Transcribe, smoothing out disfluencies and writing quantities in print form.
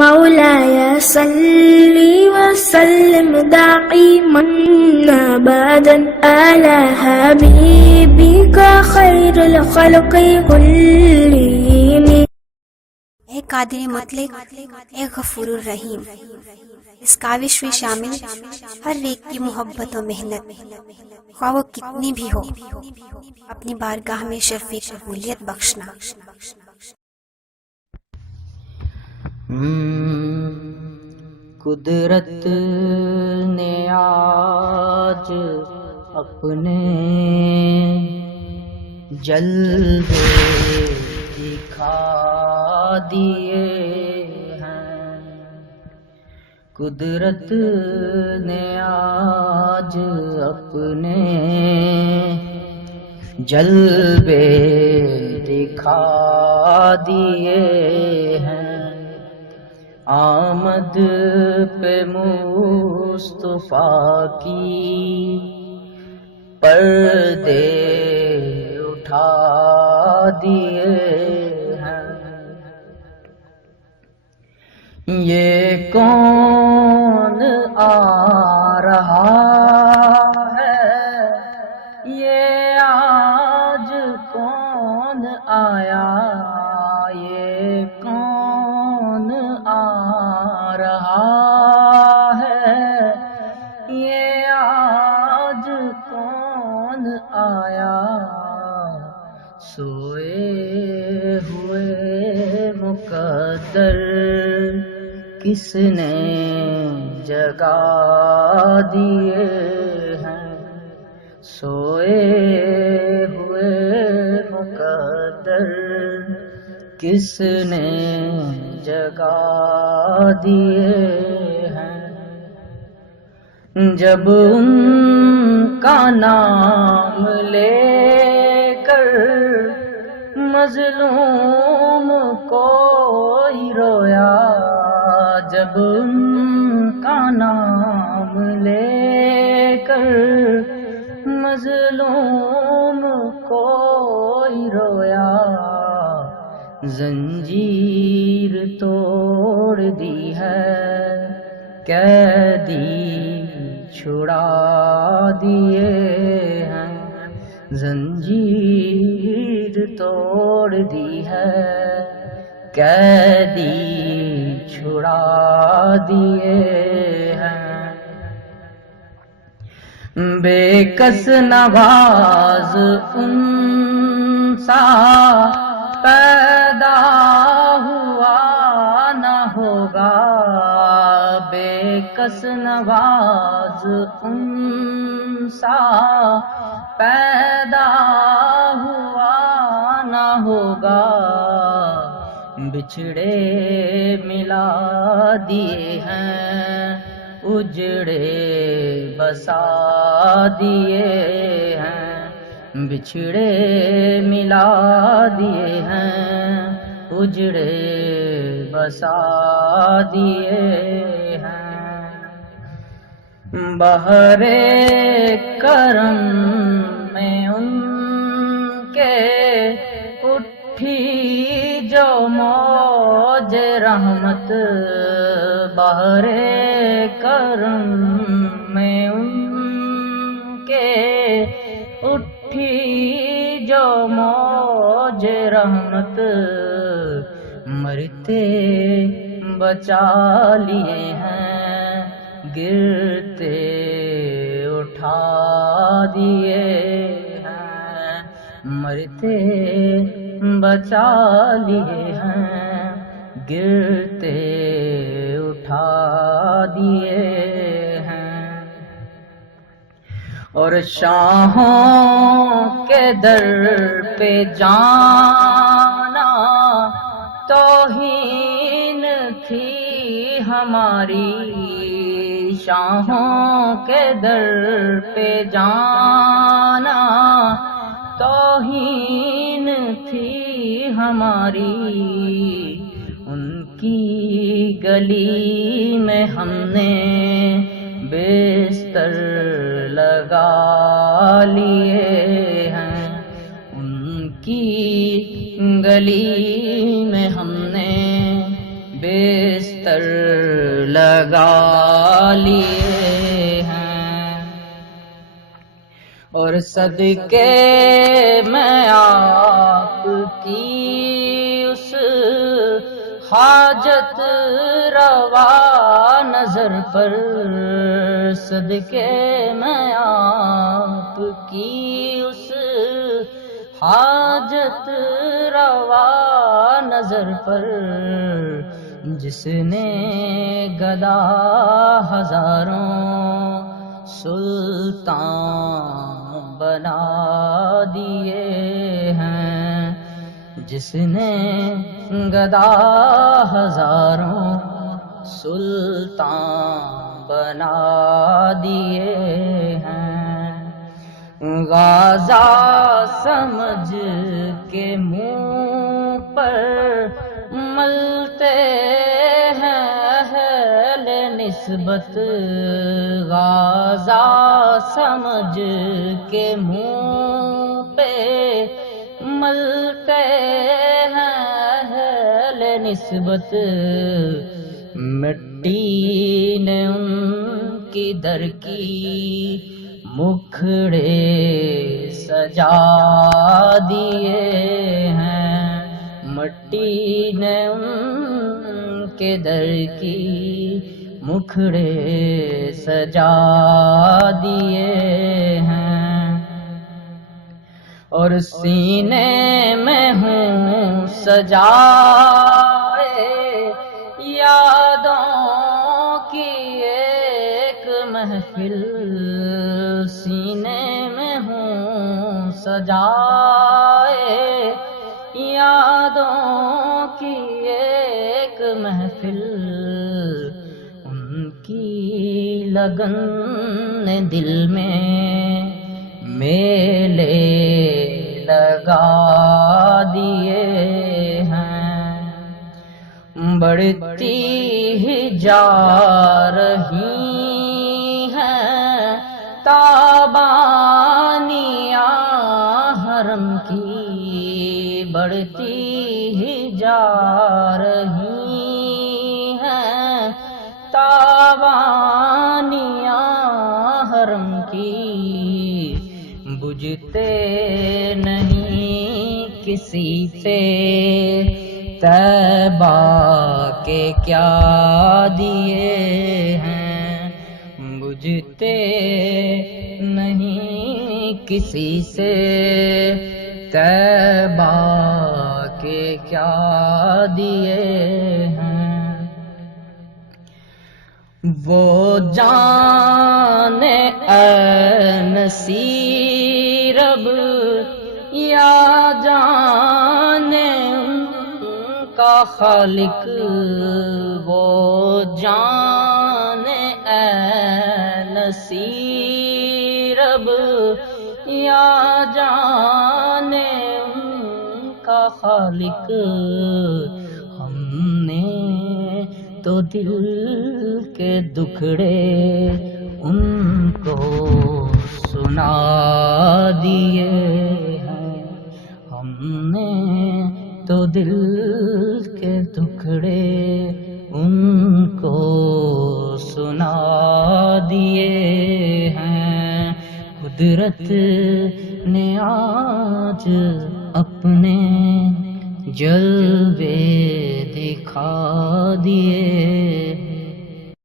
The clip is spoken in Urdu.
مولاي صل وسلم دائما ابدا على حبيبك خير الخلق كلهم. اے قادر مطلق، اے غفور الرحیم، اس کاوش میں شامل ہر ایک کی محبت و محنت خواہ وہ کتنی بھی ہو، اپنی بارگاہ میں شرف قبولیت بخشنا. قدرت نے آج اپنے جلوے دکھا دیے ہیں. قدرت نے آج اپنے جلوے دکھا دیے ہیں. آمد پہ مصطفیٰ کی پردے اٹھا دیے ہیں. یہ کون آ رہا ہے، یہ آج کون آیا، یہ کون آ رہا ہے، یہ آج کون آیا. سوئے ہوئے مقدر کس نے جگا دیے ہیں. سوئے ہوئے مقدر کس نے جگا دیے ہیں. جب ان کا نام لے کر مظلوم کوئی رویا، جب ان کا نام لے کر مظلوم کوئی رویا، زنجیر توڑ دی ہے قیدی چھڑا دیے ہیں. زنجیر توڑ دی ہے قیدی چھڑا دیے ہیں. بے کس نواز ان سا پیدا ہوا نہ ہوگا، بے کس نواز ان سا پیدا ہوا نہ ہوگا. بچھڑے ملا دیے ہیں، اجڑے بسا دیے ہیں. بچھڑے ملا دیے ہیں، اجڑے بسا دیے ہیں. بحر کرم میں ان کے اٹھی جو موج رحمت، بحر کرم میں ان کے اٹھی جو موج رحمت، مرتے بچا لیے ہیں، گرتے اٹھا دیے ہیں. مرتے بچا لیے ہیں، گرتے اٹھا دیے ہیں. اور شاہوں کے در پہ جانا توہین تھی ہماری، شاہوں کے در پہ جانا توہین تھی ہماری. ان کی گلی میں ہم نے بستر لگا لیے ہیں، ان کی گلی میں ہم نے بستر لگا لیے ہیں، اور صدقے میں آپ کی اس حاجت روا نظر پر، صدقے میں آپ کی اس حاجت روا نظر پر، جس نے گدا ہزاروں سلطان بنا دیے ہیں، جس نے گدا ہزاروں سلطان بنا دیے ہیں، غازہ سمجھ کے منہ پر ملتے ہیں اہل نسبت، غازہ سمجھ کے منہ پہ ملتے ہیں اہل نسبت، مٹی نے ان کی در کی مکھڑے سجا دیے ہیں، مٹی نے ان کے در کی مکھڑے سجا دیے ہیں، اور سینے میں ہوں سجائے یادوں کی ایک محفل، سینے میں ہوں سجائے یادوں کی ایک محفل، ان کی لگن نے دل میں میلے لگا دیے ہیں، بڑھتی ہی جا رہی ہیں تابانیاں حرم کی، بڑھتی ہی جا رہی ہیں تابانیاں حرم کی، بجھتے نہیں کسی سے طیبہ کے کیا دیے ہیں، بجھتے نہیں کسی سے طیبہ کے کیا دیے ہیں، وہ جانے اے نصیر اب یا جانے ان کا خالق، وہ جانے اے نصیر اب یا جانے ان کا خالق، ہم نے تو دل کے دکھڑے ان کو سنا دیے ہیں، ہم نے تو دل کے دکھڑے ان کو سنا دیے ہیں، قدرت نے آج اپنے جلوے دکھا دیے